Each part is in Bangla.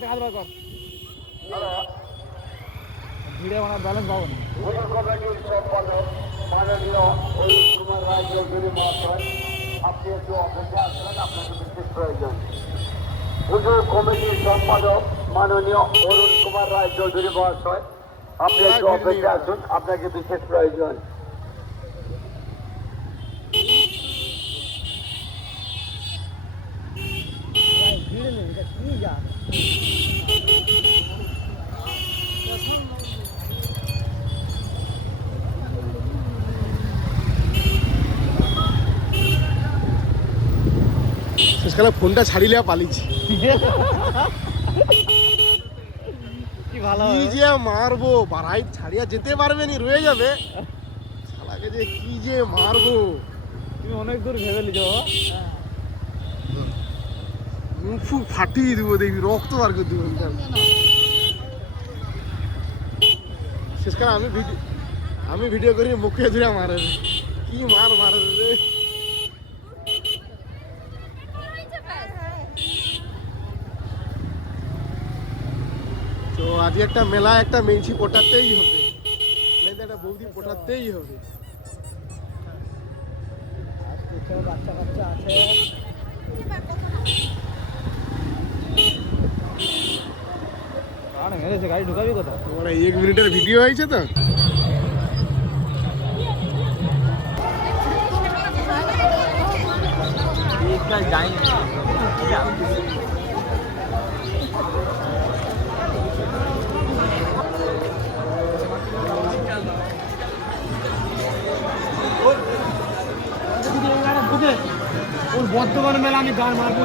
থেকে হাত বার কর ভিড়ে মানে ব্যালেন্স পাবো না আপনি একটু অপেক্ষা আপনাকে বিশেষ প্রয়োজন পুজো কমিটির মাননীয় অরুণ কুমার রায় চৌধুরী মহাশয় আপনি একটু অপেক্ষা আসুন আপনাকে বিশেষ প্রয়োজন শেষকালে ফোনটা ছাড়িলে পালিছি কি যে মারবো বাড়াই ছাড়িয়া যেতে পারবে নি রয়ে যাবে। শালাকে যে কি যে মারবো। তুমি অনেক দূর ভেবে লিছো মুখ ফুক ফাটিয়ে দেবো দেখবি রক্ত বার করে দেবো শেষকালে আমি ভিডিও আমি ভিডিও করি মুখে ধরে মারে কি মার মারে রে তো আজ একটা মেলা একটা মেঞ্চি পোটাতেই হবে। মেয়েদের একটা বৌদি পোটাতেই হবে। বাচ্চা কাচ্চা আছে গাড়ি ঢুকাবি কোথায়? তোমার এক মিনিটের ভিডিও হয়েছে তো? ওর বর্ধমান মেলা আমি গান মারবো।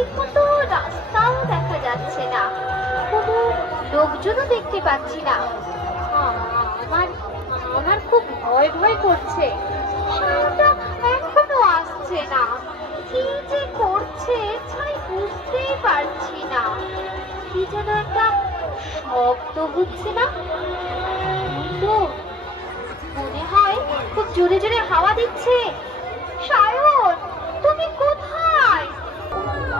ঠিক মতো রাস্তাও দেখা যাচ্ছে না। কোনো লোকজনও দেখতে পাচ্ছি না। আমার আমার খুব ভয় ভয় করছে। এখনও আসছে না। কি যে করছে ছাই বুঝতেই পারছি না। কি যেন একটা শব্দ হচ্ছে না। মনে হয় খুব জোরে জোরে হাওয়া দিচ্ছে সায়ন তুমি কোথায়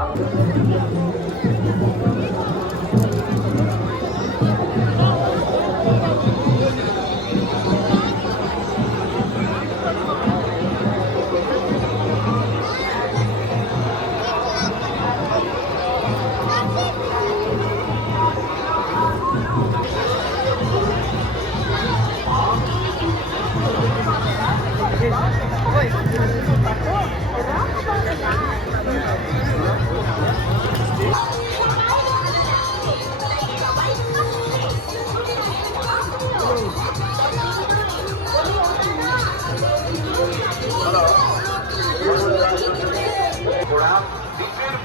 পকোড়া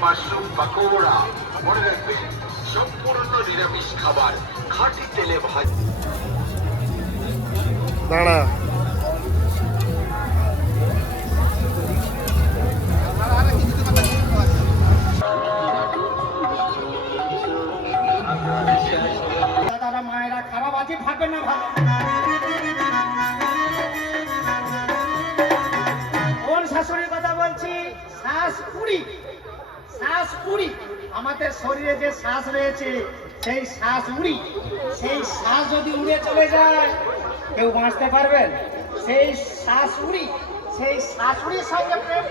মাশরুম পাকোড়া মনে রাখবেন সম্পূর্ণ নিরামিষ খাবার খাঁটি তেলে ভাজি। দাঁড়া। শ্বাস উড়ি। আমাদের শরীরে যে শ্বাস রয়েছে, সেই শ্বাস উড়ি। সেই শ্বাস যদি উড়ে চলে যায়, কেউ বাঁচতে পারবেন সেই শ্বাস উড়ি। সেই শাশুড়ির সঙ্গে প্রেম।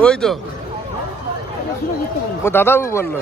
ওই তো। ও দাদাবু বলল।